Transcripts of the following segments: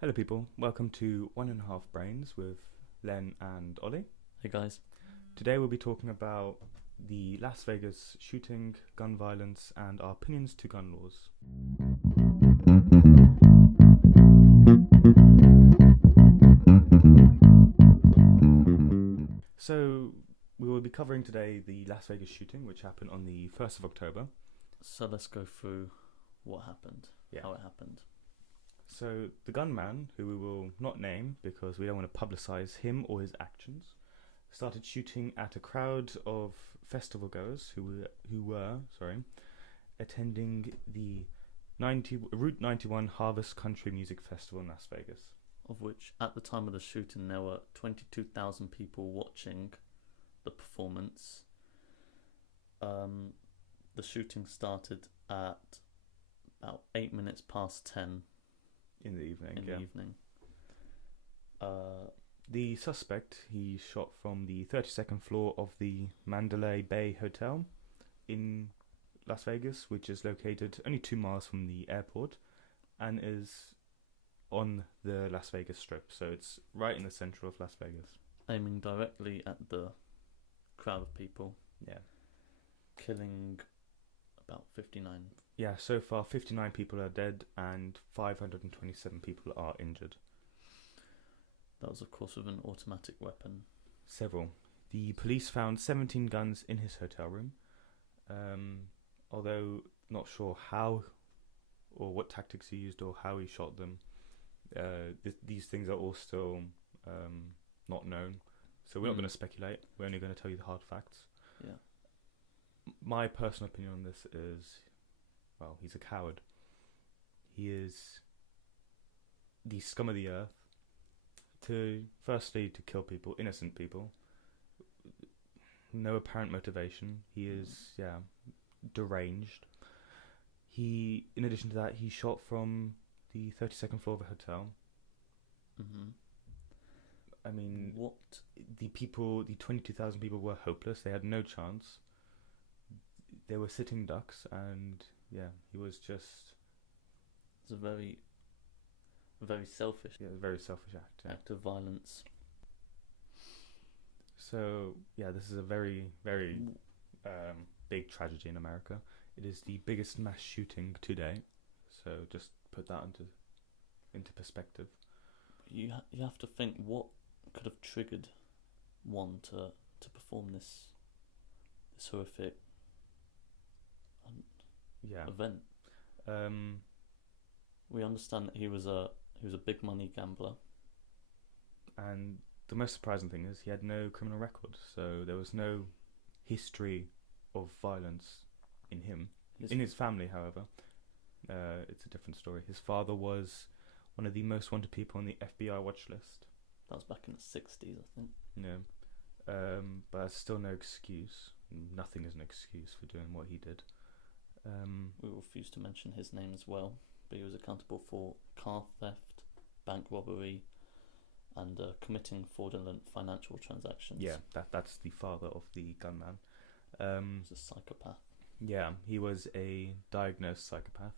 Hello, people. Welcome to One and a Half Brains with Len and Ollie. Hey guys. Today we'll be talking about the Las Vegas shooting, gun violence, and our opinions to gun laws. So we will be covering today the Las Vegas shooting, which happened on the 1st of October. So let's go through what happened, how it happened. So the gunman, who we will not name because we don't want to publicise him or his actions, started shooting at a crowd of festival goers who were attending the Route 91 Harvest Country Music Festival in Las Vegas. Of which, at the time of the shooting, there were 22,000 people watching the performance. The shooting started at about 8 minutes past 10 in the evening. the evening. The suspect, he shot from the 32nd floor of the Mandalay Bay Hotel in Las Vegas, which is located only 2 miles from the airport and is on the Las Vegas Strip. So it's right in the center of Las Vegas. Aiming directly at the crowd of people. Yeah. Killing about 59. Yeah, so far 59 people are dead and 527 people are injured. That was, of course, with an automatic weapon. Several. The police found 17 guns in his hotel room, although not sure how or what tactics he used or how he shot them. These things are all still not known, so we're not going to speculate. We're only going to tell you the hard facts. Yeah. My personal opinion on this is, well, he's a coward. He is the scum of the earth. Firstly, to kill people, innocent people. No apparent motivation. He is, deranged. In addition to that, he shot from the 32nd floor of a hotel. Mm-hmm. I mean, what? The 22,000 people were hopeless. They had no chance. They were sitting ducks, and he was just... It's a very selfish. Yeah, very selfish act. Yeah. Act of violence. So, this is a very, very big tragedy in America. It is the biggest mass shooting to date. So just put that into perspective. You have to think what could have triggered one to perform this horrific event. We understand that he was a big money gambler, and the most surprising thing is he had no criminal record, so there was no history of violence in him. In his family, however, it's a different story. His father was one of the most wanted people on the FBI watch list. That was back in the 60s, I think. Yeah, but that's still no excuse. Nothing is an excuse for doing what he did. We refuse to mention his name as well, but he was accountable for car theft, bank robbery, and committing fraudulent financial transactions. Yeah, that's the father of the gunman. He's a psychopath. Yeah, he was a diagnosed psychopath,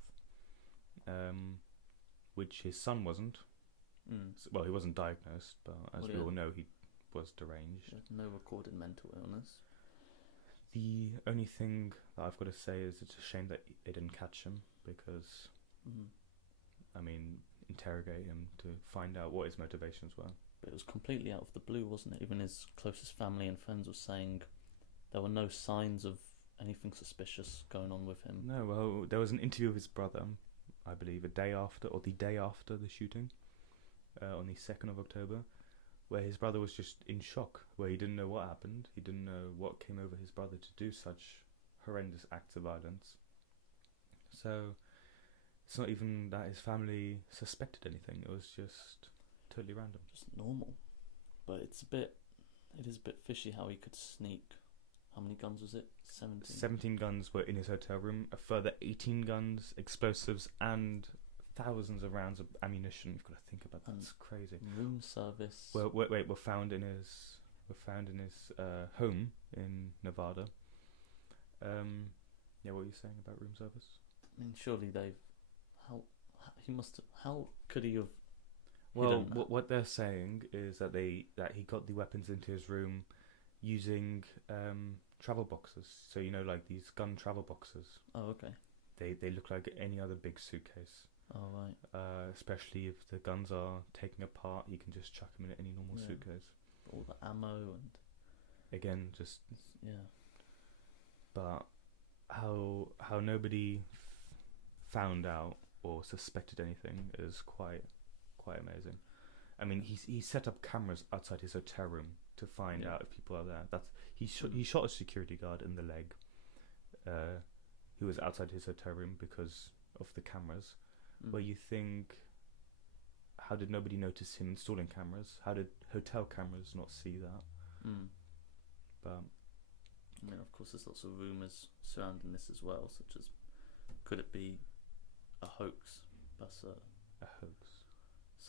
which his son wasn't. Well, he wasn't diagnosed, but as we all know, he was deranged. He had no recorded mental illness. The only thing that I've got to say is it's a shame that they didn't catch him because, interrogate him to find out what his motivations were. But it was completely out of the blue, wasn't it? Even his closest family and friends were saying there were no signs of anything suspicious going on with him. No, well, there was an interview with his brother, I believe, the day after the shooting, on the 2nd of October, where his brother was just in shock, where he didn't know what happened. He didn't know what came over his brother to do such horrendous acts of violence. So it's not even that his family suspected anything. It was just totally random. Just normal. But it is a bit fishy how he could sneak. How many guns was it? 17? 17 guns were in his hotel room. A further 18 guns, explosives, and thousands of rounds of ammunition. You've got to think about that. That's crazy. Room service. Well, wait. Were found in his home in Nevada. What were you saying about room service? I mean, surely they've... How could he have Well, what they're saying is that he got the weapons into his room using travel boxes. So like these gun travel boxes. Oh, okay. They look like any other big suitcase. Oh, right. Especially if the guns are taken apart, you can just chuck them in any normal suitcase. All the ammo and again, just yeah. But how nobody found out or suspected anything is quite amazing. I mean, he set up cameras outside his hotel room to find out if people are there. He shot a security guard in the leg, who was outside his hotel room because of the cameras. Where you think, how did nobody notice him installing cameras? How did hotel cameras not see that? But I mean, of course, there's lots of rumours surrounding this as well, such as, could it be a hoax? That's a hoax.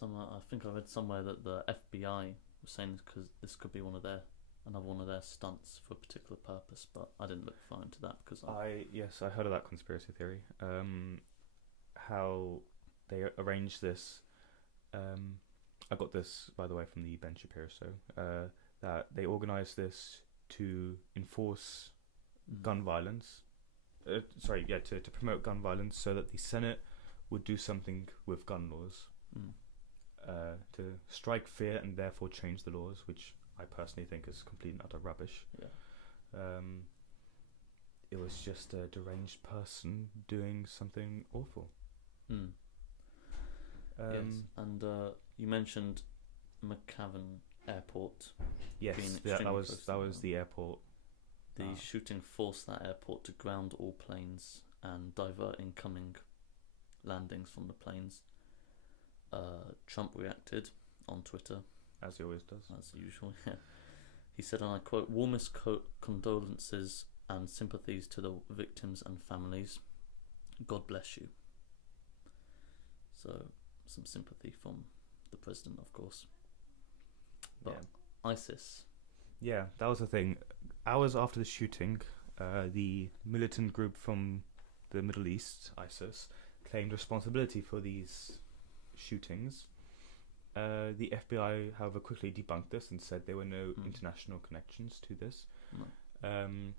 I think I read somewhere that the FBI was saying this could be another one of their stunts for a particular purpose, but I didn't look far into that because I heard of that conspiracy theory. How they arranged this. I got this, by the way, from the Ben Shapiro show. That they organised this to enforce gun violence. To promote gun violence, so that the Senate would do something with gun laws. To strike fear and therefore change the laws, which I personally think is complete and utter rubbish. It was just a deranged person doing something awful. Yes, and you mentioned McCavan Airport. Yes, that was the airport. The shooting forced that airport to ground all planes and divert incoming landings from the planes. Trump reacted on Twitter, as he always does, as usual. He said, and I quote, "Warmest condolences and sympathies to the victims and families. God bless you." So, some sympathy from the president, of course. But ISIS. Yeah, that was the thing. Hours after the shooting, the militant group from the Middle East, ISIS, claimed responsibility for these shootings. The FBI, however, quickly debunked this and said there were no international connections to this. No.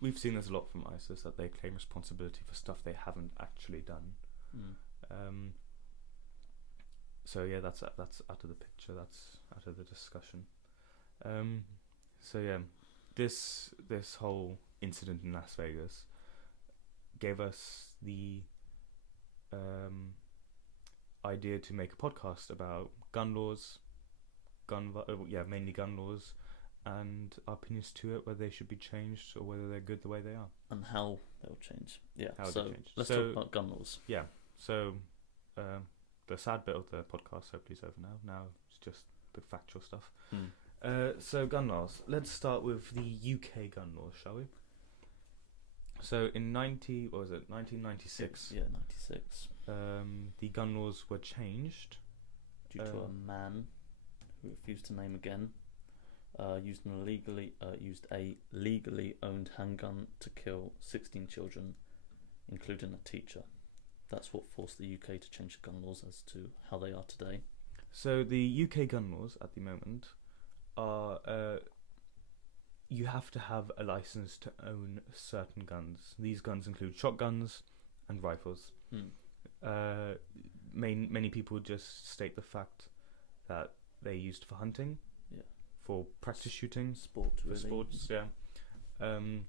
We've seen this a lot from ISIS, that they claim responsibility for stuff they haven't actually done. So yeah, that's out of the picture. That's out of the discussion. So yeah, this whole incident in Las Vegas gave us the idea to make a podcast about gun laws, mainly gun laws, and our opinions to it, whether they should be changed or whether they're good the way they are, and how they'll change. Let's so, talk about gun laws. Yeah. So the sad bit of the podcast hopefully is over now. Now it's just the factual stuff. So gun laws. Let's start with the UK gun laws, shall we? So in 1996? Yeah, 96. The gun laws were changed due to a man who refused to name again used a legally owned handgun to kill 16 children, including a teacher. That's what forced the UK to change the gun laws as to how they are today. So the UK gun laws at the moment are you have to have a license to own certain guns. These guns include shotguns and rifles. Many people just state the fact that they're used for hunting, for practice shooting, sports, and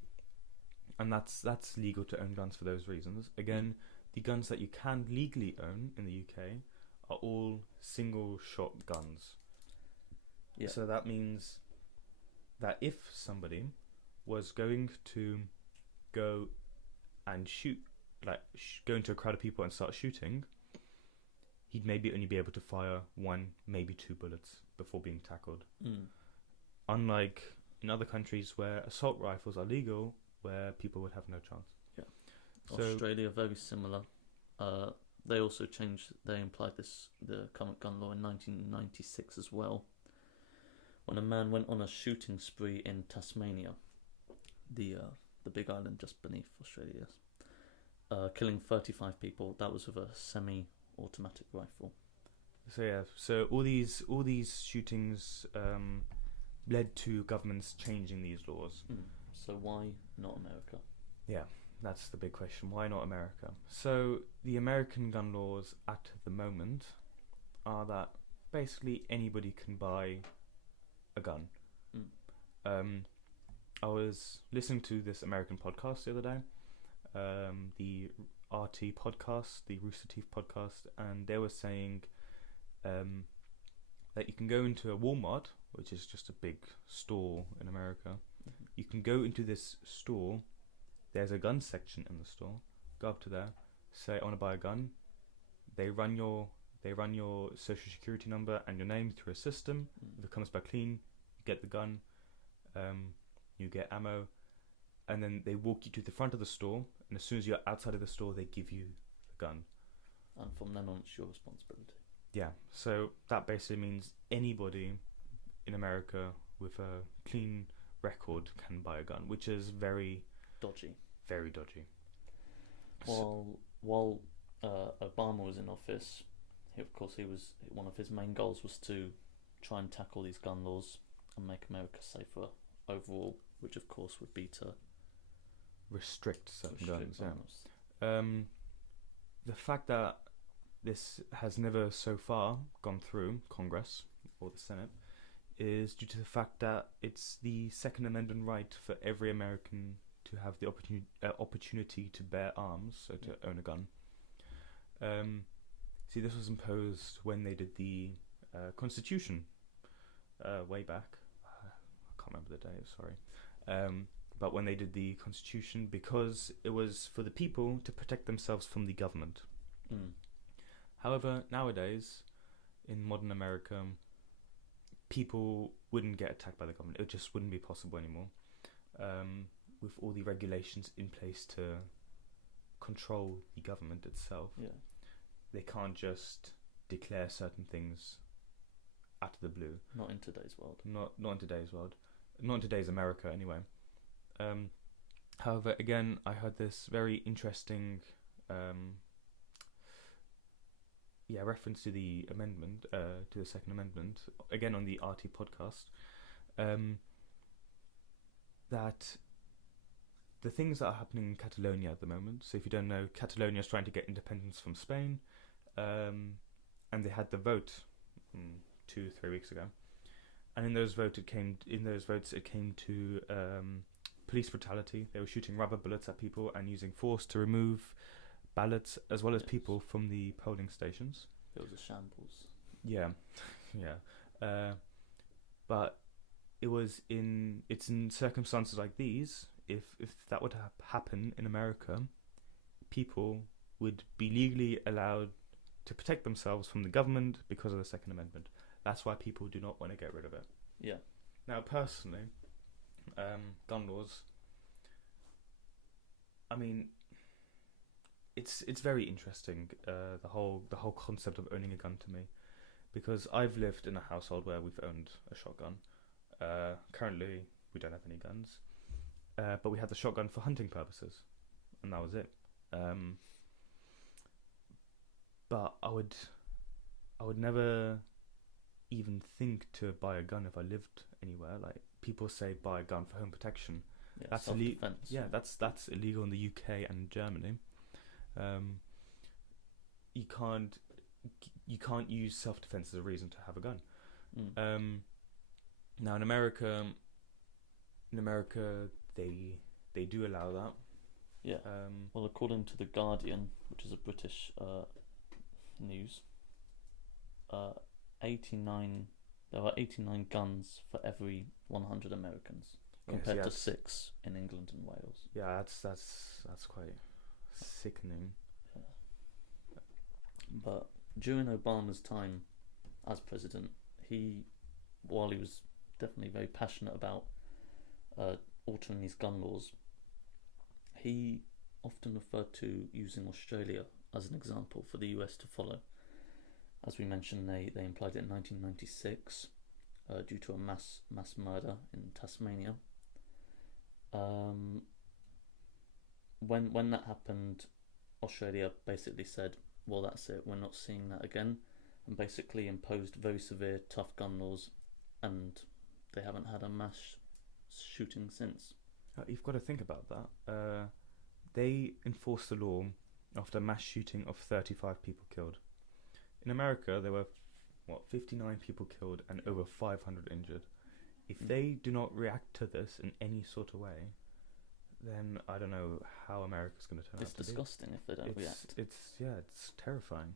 that's legal to own guns for those reasons. Again, the guns that you can legally own in the UK are all single shot guns. So that means that if somebody was going to go and shoot, go into a crowd of people and start shooting, he'd maybe only be able to fire 1, maybe 2 bullets before being tackled. Unlike in other countries where assault rifles are legal, where people would have no chance. So Australia, very similar. They also implied the current gun law in 1996 as well, when a man went on a shooting spree in Tasmania, the big island just beneath Australia, killing 35 people. That was with a semi-automatic rifle. So all these shootings led to governments changing these laws. So why not America? Yeah, that's the big question. Why not America? So the American gun laws at the moment are that basically anybody can buy a gun. I was listening to this American podcast the other day, the RT podcast, the Rooster Teeth podcast, and they were saying that you can go into a Walmart, which is just a big store in America. You can go into this store. There's a gun section in the store. Go up to there, say I want to buy a gun. They run your social security number and your name through a system. If it comes back clean, you get the gun. You get ammo, and then they walk you to the front of the store. And as soon as you're outside of the store, they give you the gun. And from then on, it's your responsibility. Yeah. So that basically means anybody in America with a clean record can buy a gun, which is very dodgy. Very dodgy. While Obama was in office, he was one of his main goals was to try and tackle these gun laws and make America safer overall, which of course would be to restrict certain guns. guns. Yeah. The fact that this has never so far gone through Congress or the Senate is due to the fact that it's the Second Amendment right for every American to have the opportunity to bear arms, so to own a gun. See, this was imposed when they did the Constitution way back. I can't remember the day, sorry. But when they did the Constitution, because it was for the people to protect themselves from the government. However, nowadays, in modern America, people wouldn't get attacked by the government. It just wouldn't be possible anymore. With all the regulations in place to control the government itself. Yeah. They can't just declare certain things out of the blue. Not in today's world. Not in today's world. Not in today's America, anyway. However, again, I heard this very interesting reference to the amendment, to the Second Amendment, again on the RT podcast, that the things that are happening in Catalonia at the moment. So if you don't know, Catalonia is trying to get independence from Spain, and they had the vote 2-3 weeks ago. And in those votes, it came to police brutality. They were shooting rubber bullets at people and using force to remove ballots as well as people from the polling stations. It was a shambles. Yeah. But it's in circumstances like these. If that would happen in America, people would be legally allowed to protect themselves from the government because of the Second Amendment. That's why people do not want to get rid of it. Yeah. Now, personally, gun laws. I mean, it's very interesting. The whole concept of owning a gun to me, because I've lived in a household where we've owned a shotgun. Currently, we don't have any guns, but we had the shotgun for hunting purposes, and that was it. But I would never even think to buy a gun if I lived anywhere. Like, people say buy a gun for home protection. Yeah, that's illegal. Yeah, that's illegal in the UK and Germany. You can't use self-defense as a reason to have a gun. Now in America, they do allow that. Yeah. Well, according to the Guardian, which is a British news, there are 89 guns for every 100 Americans, compared to 6 in England and Wales. Yeah, that's quite sickening. Yeah. But during Obama's time as president, while he was definitely very passionate about altering these gun laws, he often referred to using Australia as an example for the US to follow. As we mentioned, they implied it in 1996 due to a mass murder in Tasmania. When that happened, Australia basically said, well, that's it, we're not seeing that again. and basically imposed very severe, tough gun laws, and they haven't had a mass shooting since. You've got to think about that. They enforced the law after a mass shooting of 35 people killed. In America, there were 59 people killed and over 500 injured. If they do not react to this in any sort of way, then I don't know how America's going to turn out. It's disgusting if they don't react. It's terrifying.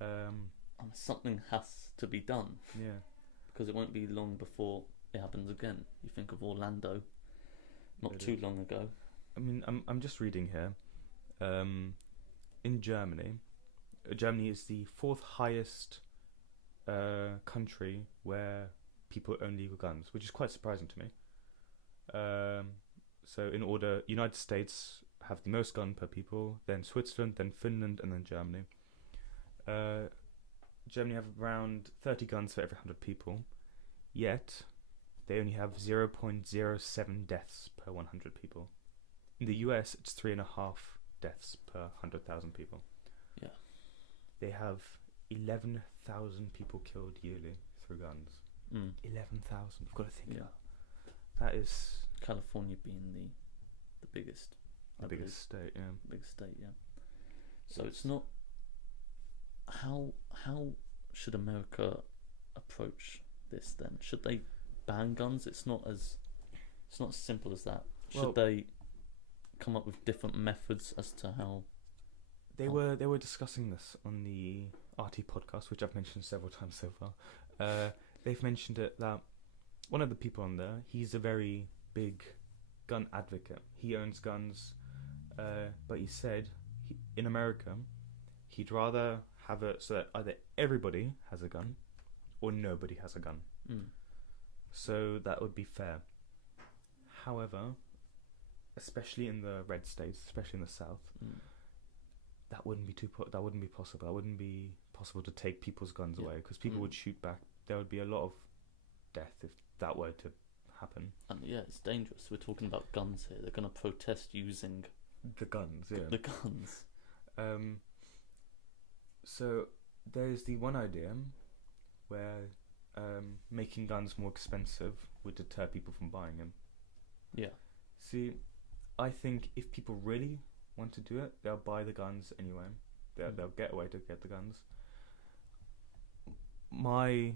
And something has to be done. Yeah. Because it won't be long before it happens again. You think of Orlando, not too long ago. I mean, I'm just reading here. In Germany, Germany is the fourth highest country where people own legal guns, which is quite surprising to me. So in order, United States have the most gun per people, then Switzerland, then Finland, and then Germany. Germany have around 30 guns for every 100 people, yet they only have 0.07 deaths per 100 people. In the US, it's 3.5 deaths per 100,000 people. Yeah. They have 11,000 people killed yearly through guns. 11,000. You've got to think about that. Is California being the biggest. The biggest state, yeah. Biggest state, yeah. So it's not. How should America approach this then? Should they ban guns? It's not as simple as that. Should they come up with different methods as to how? They were discussing this on the RT podcast, which I've mentioned several times so far. They've mentioned it that one of the people on there, he's a very big gun advocate. He owns guns, but he said in America, he'd rather have it so that either everybody has a gun or nobody has a gun. So that would be fair. However, especially in the red states, especially in the south, that wouldn't be possible. That wouldn't be possible to take people's guns away, because people would shoot back. There would be a lot of death if that were to happen. And it's dangerous. We're talking about guns here. They're going to protest using the guns. Yeah, the guns. So there's the one idea where making guns more expensive would deter people from buying them. Yeah. See, I think if people really want to do it, they'll buy the guns anyway. They'll get away to get the guns. My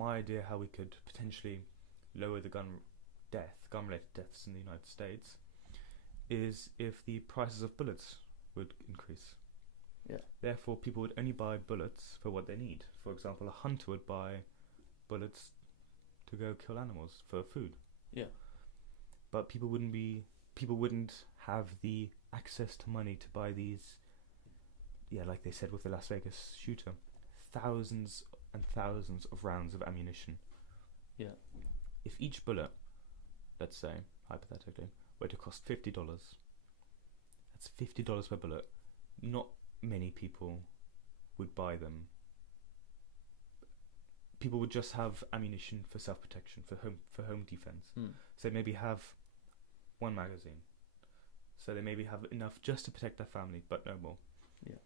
idea how we could potentially lower the gun-related deaths in the United States is if the prices of bullets would increase. Yeah. Therefore, people would only buy bullets for what they need. For example, a hunter would buy bullets to go kill animals for food. Yeah. But people wouldn't have the access to money to buy these. Yeah, like they said with the Las Vegas shooter, thousands and thousands of rounds of ammunition. Yeah. If each bullet, let's say hypothetically, were to cost $50, that's $50 per bullet. Not many people would buy them. People would just have ammunition for self-protection, for home defense. So maybe have one magazine. So they maybe have enough just to protect their family, but no more. Yeah.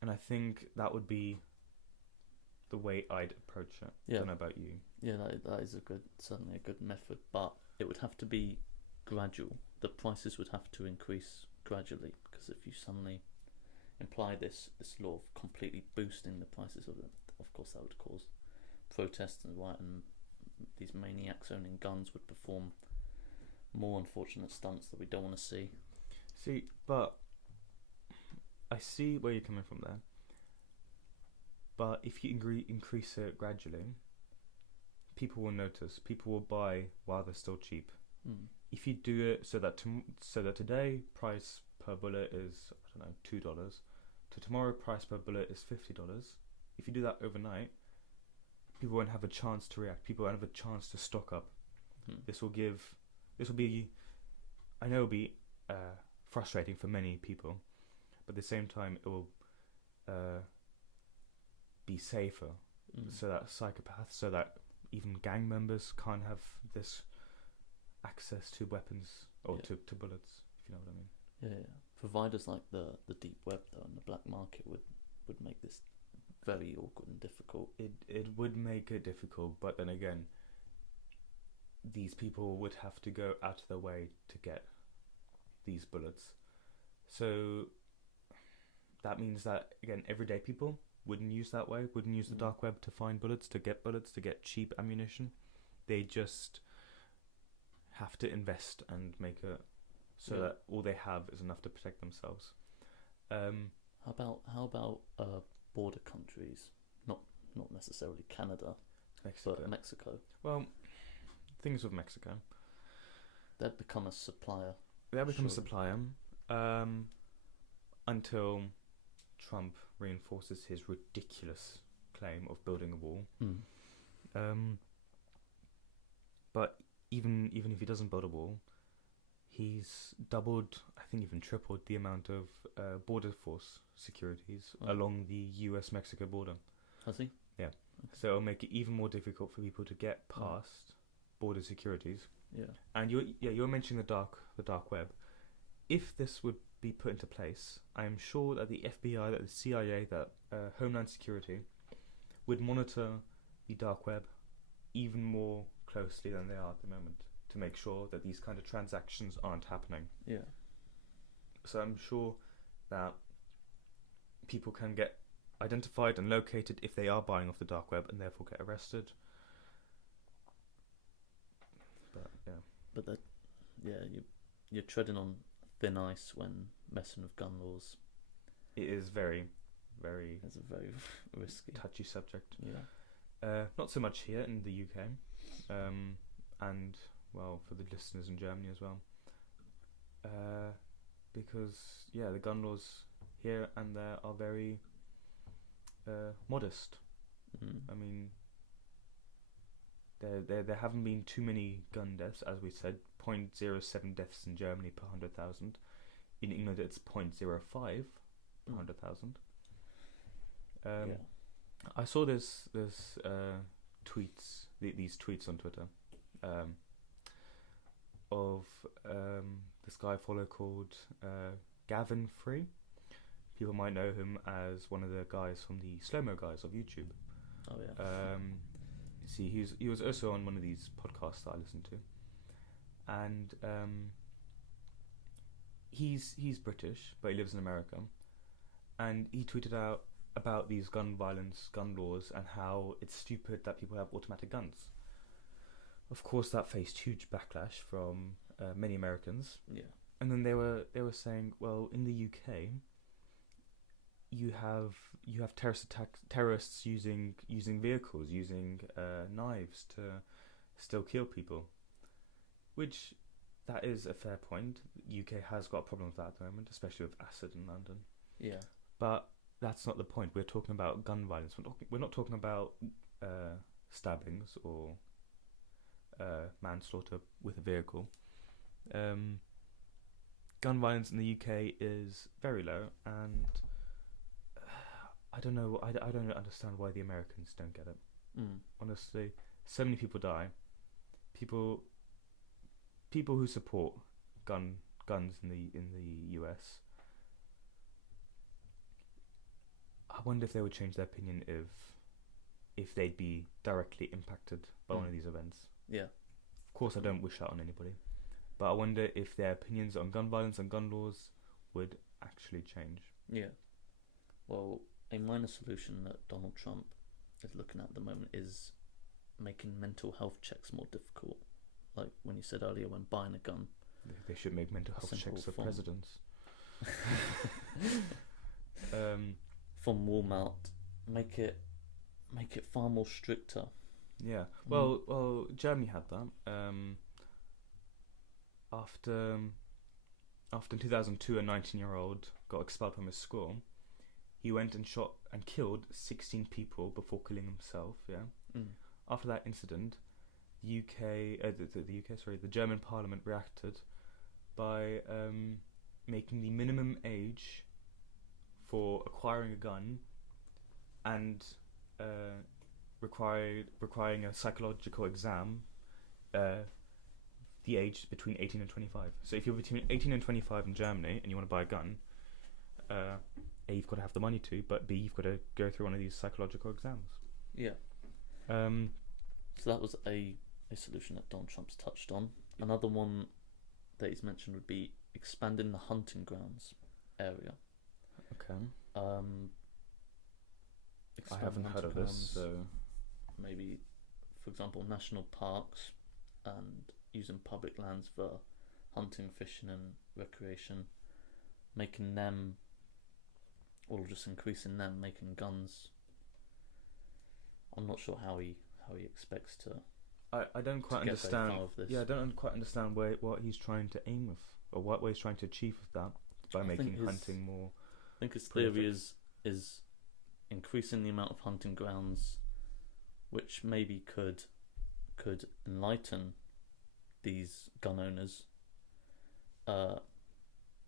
And I think that would be the way I'd approach it. Yeah. I don't know about you. Yeah, that is certainly a good method, but it would have to be gradual. The prices would have to increase gradually, because if you suddenly imply this law of completely boosting the prices of it, of course that would cause protests and riot, and these maniacs owning guns would perform more unfortunate stunts that we don't want to see. See, but I see where you're coming from there. But if you increase it gradually, people will notice. People will buy while they're still cheap. If you do it so that today price per bullet is, I don't know, $2, to tomorrow price per bullet is $50. If you do that overnight, people won't have a chance to react. People won't have a chance to stock up. This will be, I know it'll be frustrating for many people, but at the same time it will be safer, so that psychopaths, so that even gang members can't have this access to weapons or to bullets, if you know what I mean. Yeah. Providers like the deep web though and the black market would make this very awkward and difficult. It would make it difficult, but then again, these people would have to go out of their way to get these bullets. So that means that, again, everyday people wouldn't use that way, wouldn't use the dark web to find bullets, to get cheap ammunition. They just have to invest and make it so that all they have is enough to protect themselves. How about border countries? Not necessarily Canada, but Mexico. Well, things with Mexico. They've become a supplier. A supplier until Trump reinforces his ridiculous claim of building a wall. But even if he doesn't build a wall, he's doubled, I think even tripled, the amount of border force securities along the US-Mexico border. Has he? Yeah. Okay. So it'll make it even more difficult for people to get past border securities. Yeah. And you're mentioning the dark web. If this would be put into place, I am sure that the FBI, that the CIA, that Homeland Security would monitor the dark web even more closely than they are at the moment to make sure that these kind of transactions aren't happening. Yeah. So I'm sure that people can get identified and located if they are buying off the dark web and therefore get arrested. But you're treading on thin ice when messing with gun laws. It is very, very. It's a very risky, touchy subject. Yeah. Not so much here in the UK, and well, for the listeners in Germany as well. Because the gun laws here and there are very modest. I mean, there haven't been too many gun deaths, as we said. 0.07 deaths in Germany per 100,000. In England, it's 0.05 per 100,000. I saw this tweets, these tweets on Twitter, of this guy I follow called Gavin. People might know him as one of the guys from the slow-mo guys of YouTube. Oh yeah. He was also on one of these podcasts that I listen to, and he's British, but he lives in America, and he tweeted out about these gun laws, and how it's stupid that people have automatic guns. Of course, that faced huge backlash from many Americans. Yeah. And then they were saying, well, in the UK, you have terrorists using vehicles, using knives to still kill people, which that is a fair point. UK has got a problem with that at the moment, especially with acid in London. Yeah. But that's not the point. We're talking about gun violence. We're not talking about stabbings or manslaughter with a vehicle. Gun violence in the UK is very low, and I don't know. I don't understand why the Americans don't get it. Honestly, so many people die. People who support guns in the US. I wonder if they would change their opinion if they'd be directly impacted by one of these events. Yeah. Of course, I don't wish that on anybody, but I wonder if their opinions on gun violence and gun laws would actually change. Yeah. Well, a minor solution that Donald Trump is looking at the moment is making mental health checks more difficult. Like when you said earlier, when buying a gun, they should make mental health checks for presidents. From Walmart, make it far more stricter. Yeah. Well, Germany had that. After in 2002, a 19-year-old got expelled from his school. He went and shot and killed 16 people before killing himself. Yeah. After that incident, the German Parliament reacted by making the minimum age for acquiring a gun and requiring a psychological exam, the age between 18 and 25. So if you're between 18 and 25 in Germany and you want to buy a gun, A, you've got to have the money to, but B, you've got to go through one of these psychological exams. Yeah. Um, So that was a solution that Donald Trump's touched on. Another one that he's mentioned would be expanding the hunting grounds area. okay. I Expand haven't heard hunting of this, grounds, so maybe, for example, national parks, and using public lands for hunting, fishing, and recreation, making them, or just increasing them, making guns. I'm not sure how he expects to. I don't quite to get very understand. far with this. Yeah, I don't quite understand what he's trying to aim with, or what he's trying to achieve with that by I think making his- hunting more. I think his prolific. theory is increasing the amount of hunting grounds, which maybe could enlighten these gun owners.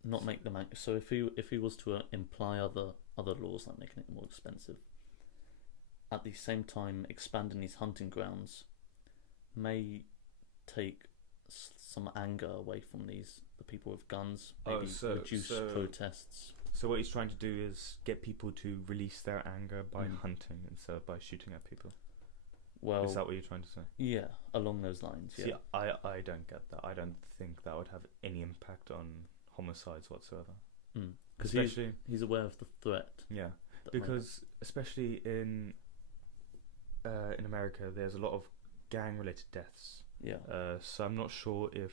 Not make them so if he was to imply other laws like making it more expensive, at the same time expanding these hunting grounds may take some anger away from the people with guns, maybe reduce protests. So what he's trying to do is get people to release their anger by hunting instead of by shooting at people. Well, Is that what you're trying to say? yeah, along those lines. Yeah. See, I don't get that. I don't think that would have any impact on homicides whatsoever. Because Especially, he's aware of the threat. yeah, that because especially in America, there's a lot of gang-related deaths. yeah, So I'm not sure if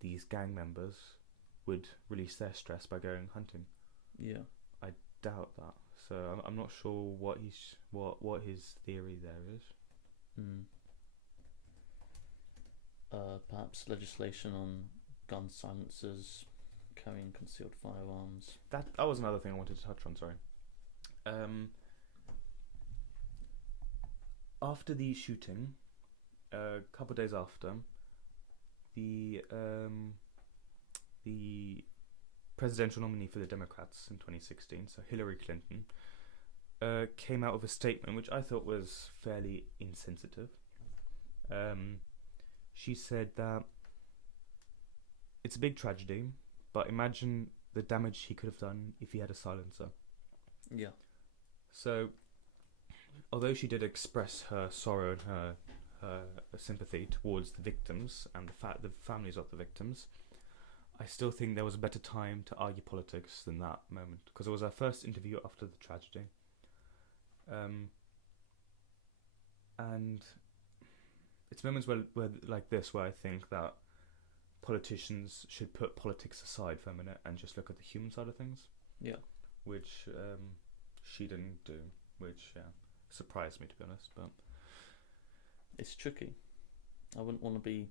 these gang members would release their stress by going hunting. yeah. Doubt that. So I'm not sure what his theory there is. Perhaps legislation on gun silencers, carrying concealed firearms. That was another thing I wanted to touch on. Sorry. After the shooting, a couple of days after, the presidential nominee for the Democrats in 2016, so Hillary Clinton, came out with a statement which I thought was fairly insensitive. She said that it's a big tragedy, but imagine the damage he could have done if he had a silencer. Yeah, So, although she did express her sorrow and her sympathy towards the victims and the families of the victims, I still think there was a better time to argue politics than that moment, because it was our first interview after the tragedy. And it's moments where like this where I think that politicians should put politics aside for a minute and just look at the human side of things. yeah. Which she didn't do, which surprised me, to be honest. But It's tricky. I wouldn't want to be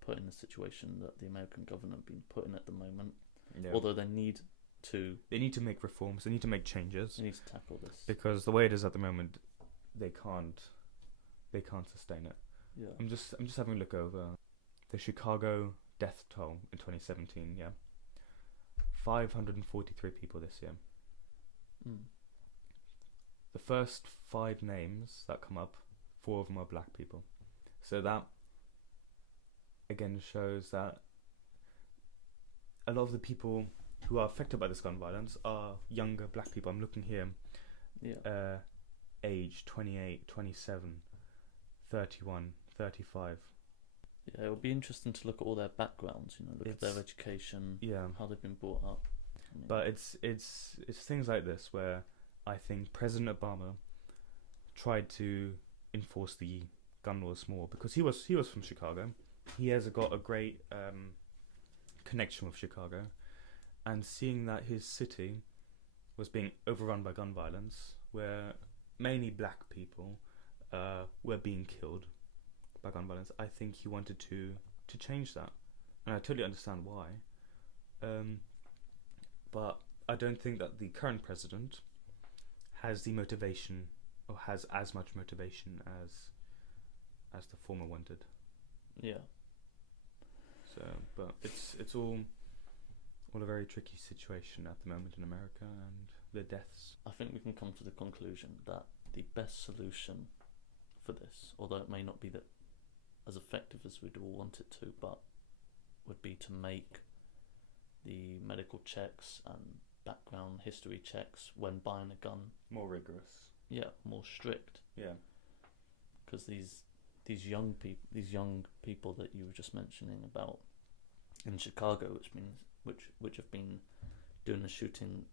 put in the situation that the American government have been put in at the moment. yeah, Although they need to make reforms, they need to make changes, they need to tackle this. because the way it is at the moment, they can't sustain it. Yeah, I'm just having a look over the Chicago death toll in 2017. Yeah, 543 people this year. The first 5 names that come up, 4 of them are black people. So that again shows that a lot of the people who are affected by this gun violence are younger black people. I'm looking here, yeah. age 28, 27, 31, 35. Yeah, it would be interesting to look at all their backgrounds. Look at their It's- education, Yeah, how they've been brought up. I mean, but it's things like this where I think President Obama tried to enforce the gun laws more, because he was from Chicago. He has got a great connection with Chicago, and seeing that his city was being overrun by gun violence, where mainly black people were being killed by gun violence, I think he wanted to change that, and I totally understand why. But I don't think that the current president has the motivation, or has as much motivation as the former one did. yeah, So, but it's all a very tricky situation at the moment in America, and the deaths. I think we can come to the conclusion that the best solution for this, although it may not be that as effective as we'd all want it to, but would be to make the medical checks and background history checks when buying a gun. More rigorous. Yeah, more strict. Yeah. Because these young people that you were just mentioning about in Chicago, which have been doing the shooting,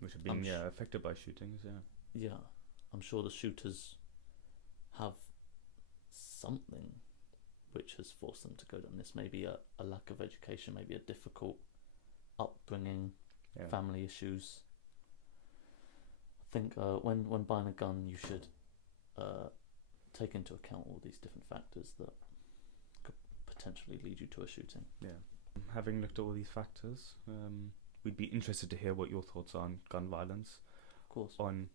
Which have been affected by shootings. Yeah. Yeah, I'm sure the shooters have something which has forced them to go down this. Maybe a lack of education, maybe a difficult upbringing, family issues. I think when buying a gun, you should take into account all these different factors that could potentially lead you to a shooting. Yeah. Having looked at all these factors, we'd be interested to hear what your thoughts are on gun violence. Of course. On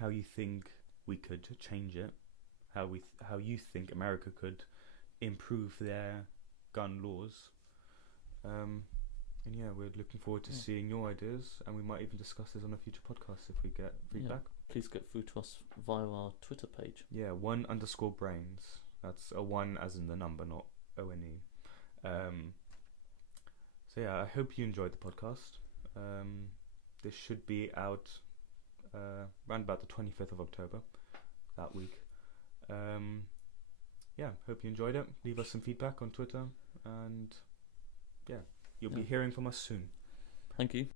how you think we could change it, how you think America could improve their gun laws. And yeah, we're looking forward to seeing your ideas, and we might even discuss this on a future podcast if we get feedback. Please get through to us via our Twitter page. Yeah, 1_brains. That's a 1 as in the number, not ONE. So yeah, I hope you enjoyed the podcast. This should be out around about the 25th of October, that week. Yeah, hope you enjoyed it. Leave us some feedback on Twitter, and yeah, you'll be hearing from us soon. Thank you.